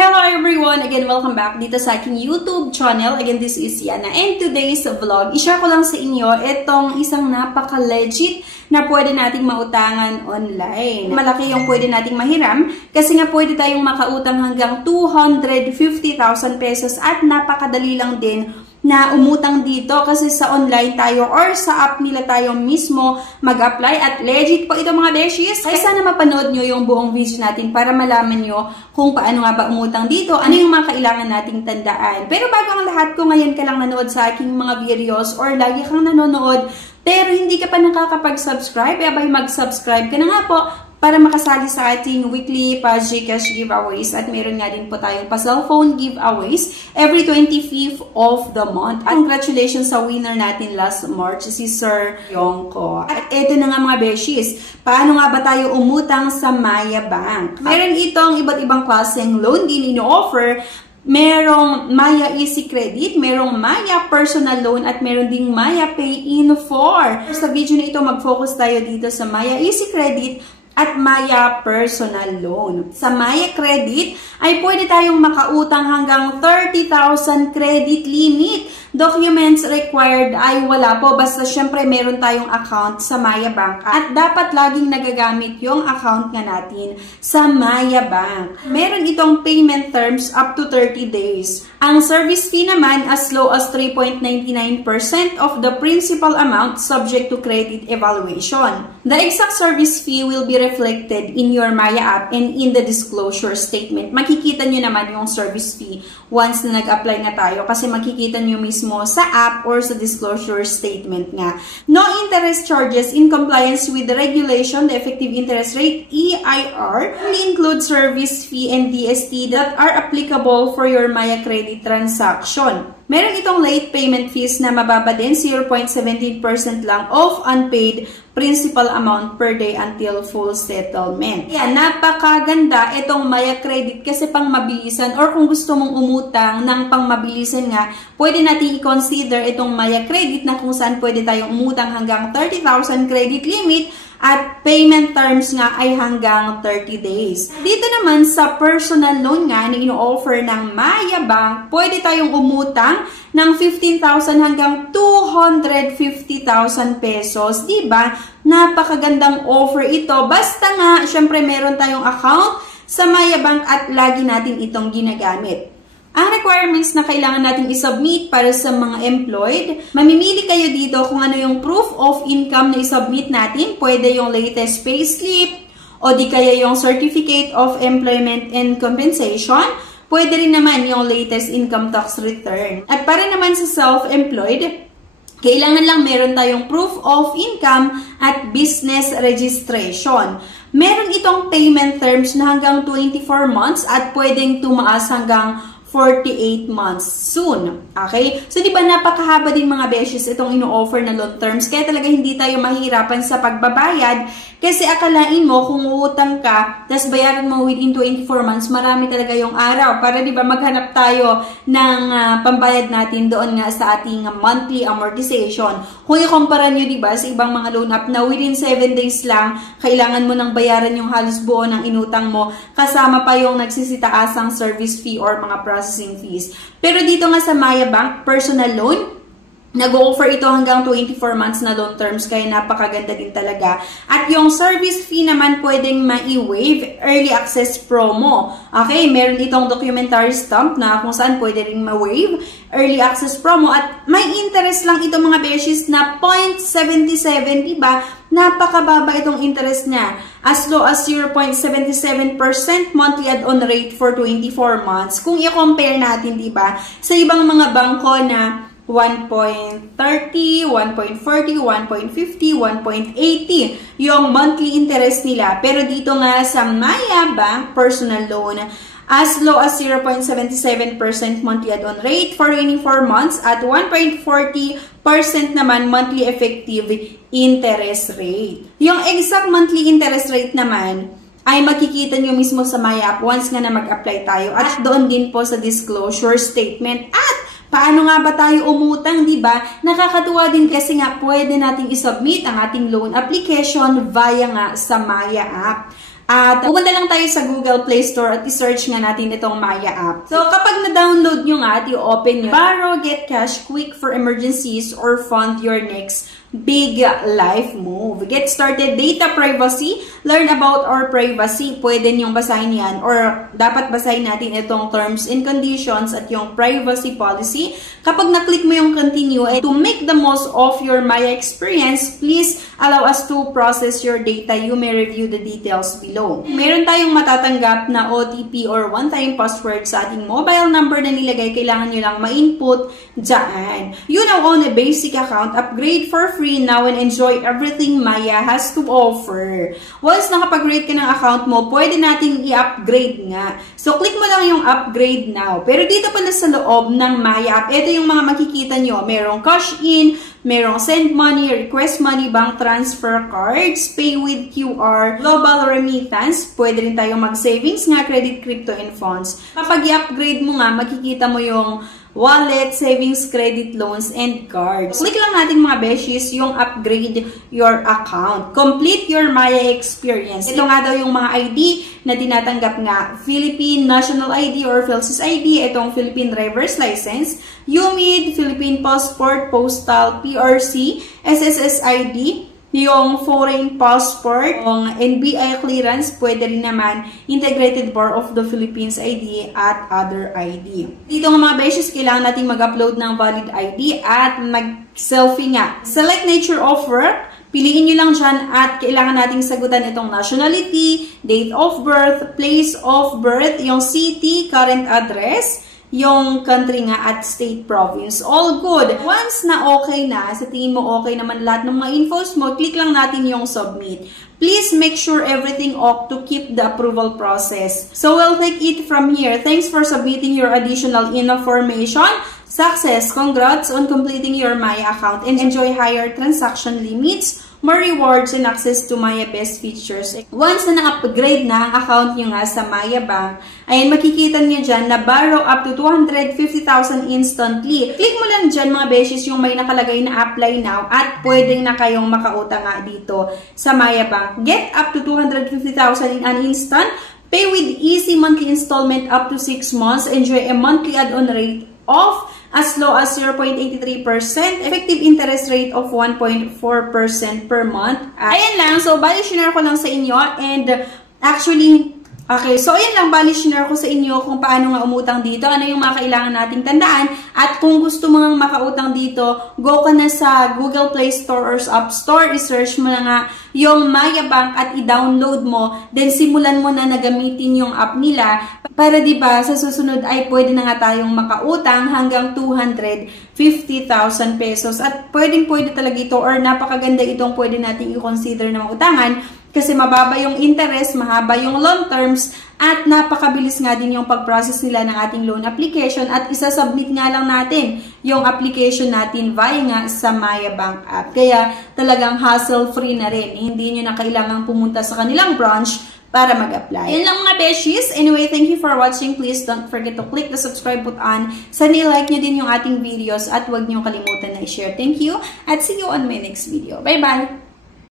Hello everyone! Again, welcome back dito sa aking YouTube channel. Again, this is Yana. And today's vlog, i-share ko lang sa inyo itong isang napaka-legit na pwede nating mautangan online. Malaki yung pwede nating mahiram kasi nga pwede tayong makautang hanggang 250,000 pesos at napakadali lang din na umutang dito kasi sa online tayo or sa app nila tayo mismo mag-apply at legit po ito mga beshies. Kaya sana mapanood nyo yung buong video natin para malaman nyo kung paano nga ba umutang dito, ano yung mga kailangan nating tandaan. Pero bago ang lahat, kung ngayon ka lang nanood sa aking mga videos or lagi kang nanonood pero hindi ka pa nakakapag-subscribe, abay mag-subscribe ka na nga po para makasali sa ating weekly Gcash giveaways. At meron nga din po tayong pa-cellphone giveaways every 25th of the month. At congratulations sa winner natin last March, si Sir Yongko. At eto na nga mga beshies, paano nga ba tayo umutang sa Maya Bank? Meron itong iba't ibang klaseng loan din ino-offer. Merong Maya Easy Credit, merong Maya Personal Loan, at meron ding Maya Pay in 4. Sa video na ito, mag-focus tayo dito sa Maya Easy Credit at Maya Personal Loan. Sa Maya Credit ay pwede tayong makautang hanggang 30,000 credit limit. Documents required ay wala po, basta syempre meron tayong account sa Maya Bank at dapat laging nagagamit yung account nga natin sa Maya Bank. Meron itong payment terms up to 30 days. Ang service fee naman as low as 3.99% of the principal amount subject to credit evaluation. The exact service fee will be reflected in your Maya app and in the disclosure statement. Makikita nyo naman yung service fee once na nag-apply na tayo kasi makikita nyo mismo sa app or sa disclosure statement nga. No interest charges in compliance with the regulation, the effective interest rate, EIR, only include service fee and DST that are applicable for your Maya credit transaction. Meron itong late payment fees na mababa din, 0.17% lang of unpaid principal amount per day until full settlement. Yan, napakaganda itong Maya Credit kasi pang mabilisan or kung gusto mong umutang ng pang mabilisan nga, pwede natin i-consider itong Maya Credit na kung saan pwede tayong umutang hanggang 30,000 credit limit at payment terms nga ay hanggang 30 days. Dito naman sa personal loan nga na ino-offer ng Maya Bank, pwede tayong umutang ng 15,000 hanggang 250,000 pesos. Diba? Napakagandang offer ito. Basta nga, syempre meron tayong account sa Maya Bank at lagi natin itong ginagamit. Ang requirements na kailangan natin i-submit para sa mga employed, mamimili kayo dito kung ano yung proof of income na i-submit natin. Pwede yung latest payslip o di kaya yung certificate of employment and compensation. Pwede rin naman yung latest income tax return. At para naman sa self-employed, kailangan lang meron tayong proof of income at business registration. Meron itong payment terms na hanggang 24 months at pwedeng tumaas hanggang 48 months soon. Okay? So, di ba napakahaba din mga beshes itong ino-offer na loan terms. Kaya talaga hindi tayo mahirapan sa pagbabayad. Kasi akalain mo, kung uutang ka, tapos bayaran mo within 24 months, marami talaga yung araw. Para di ba maghanap tayo ng pambayad natin doon nga sa ating monthly amortization. Kung i-compara nyo, di ba, sa ibang mga loan app na within 7 days lang, kailangan mo nang bayaran yung halos buo ng inutang mo, kasama pa yung nagsisitaasang service fee or mga processing fees. Pero dito nga sa Maya Bank, personal loan, nag-offer ito hanggang 24 months na loan terms, kaya napakaganda din talaga. At yung service fee naman pwedeng ma-waive, early access promo. Okay, meron itong documentary stamp na kung saan pwede rin ma-waive, early access promo. At may interest lang ito mga beshes na 0.77, diba? Napakababa itong interest niya. As low as 0.77% monthly add-on rate for 24 months. Kung i-compare natin, diba? Sa ibang mga bangko na 1.30, 1.40, 1.50, 1.80 yung monthly interest nila. Pero dito nga sa Maya Bank personal loan, as low as 0.77% monthly add-on rate for 24 months at 1.40% naman monthly effective interest rate. Yung exact monthly interest rate naman ay makikita nyo mismo sa Maya app once nga na mag-apply tayo at doon din po sa disclosure statement. At paano nga ba tayo umutang, di ba? Nakakatuwa din kasi nga pwede nating isubmit ang ating loan application via nga sa Maya app. At pumunta lang tayo sa Google Play Store at i-search nga natin itong Maya app. So, kapag na-download nyo nga at i-open nyo, borrow, get cash, quick for emergencies, or fund your next big life move. Get started, data privacy, learn about our privacy. Pwede niyong basahin yan or dapat basahin natin itong terms and conditions at yung privacy policy. Kapag na-click mo yung continue, to make the most of your Maya experience, please allow us to process your data. You may review the details below. Meron tayong matatanggap na OTP or one-time password sa ating mobile number na nilagay. Kailangan nyo lang ma-input dyan. You now own a basic account. Upgrade for free now and enjoy everything Maya has to offer. Once nakapag-rate ka ng account mo, pwede nating i-upgrade nga. So, click mo lang yung upgrade now. Pero dito pala sa loob ng Maya app, ito yung mga makikita nyo. Merong cash in, merong send money, request money, bank transfer, cards, pay with QR, global remittance, pwede rin tayong mag-savings nga, credit, crypto, and funds. Kapag i-upgrade mo nga, makikita mo yung wallet, savings, credit, loans, and cards. Click lang natin mga beshies yung upgrade your account. Complete your Maya experience. Ito nga daw yung mga ID na tinatanggap nga. Philippine National ID or PhilSys ID, itong Philippine Driver's License, UMID, Philippine Passport, Postal, PRC, SSS ID, yung foreign passport, yung NBI clearance, pwede rin naman Integrated Bar of the Philippines ID at other ID. Dito nga mga beshes, kailangan natin mag-upload ng valid ID at mag-selfie nga. Select nature of work. Piliin nyo lang dyan at kailangan nating sagutan itong nationality, date of birth, place of birth, yung city, current address, yung country nga at state, province. All good. Once na okay na, sa tingin mo okay naman lahat ng mga infos mo, click lang natin yung submit. Please make sure everything ok to keep the approval process. So we'll take it from here. Thanks for submitting your additional information. Success! Congrats on completing your Maya account and enjoy higher transaction limits, more rewards, and access to Maya best features. Once na na-upgrade na ang account nyo nga sa Maya Bank, ayan, makikita nyo dyan na borrow up to 250,000 instantly. Click mo lang dyan mga beshes yung may nakalagay na apply now at pwedeng na kayong makautang nga dito sa Maya Bank. Get up to 250,000 in an instant. Pay with easy monthly installment up to 6 months. Enjoy a monthly add-on rate of as low as 0.83%, effective interest rate of 1.4% per month. Ayan lang, so bali share ko lang sa inyo and actually, okay, so ayan lang, bali share ko sa inyo kung paano nga umutang dito, ano yung mga kailangan nating tandaan, at kung gusto mo nga makautang dito, go ka na sa Google Play Store or App Store, i-search mo na nga yung Maya Bank at i-download mo, then simulan mo na gamitin yung app nila para diba sa susunod ay pwede na nga tayong makautang hanggang 250,000 pesos at pwede talaga ito or napakaganda itong pwede nating i-consider na mautangan kasi mababa yung interest, mahaba yung loan terms at napakabilis nga din yung pag-process nila ng ating loan application at isasubmit nga lang natin yung application natin via nga sa Maya Bank app. Kaya talagang hassle-free na rin. Hindi nyo na kailangang pumunta sa kanilang branch para mag-apply. Yan lang mga beshies. Anyway, thank you for watching. Please don't forget to click the subscribe button. Sana i-like nyo din yung ating videos at huwag nyo kalimutan na i-share. Thank you at see you on my next video. Bye-bye!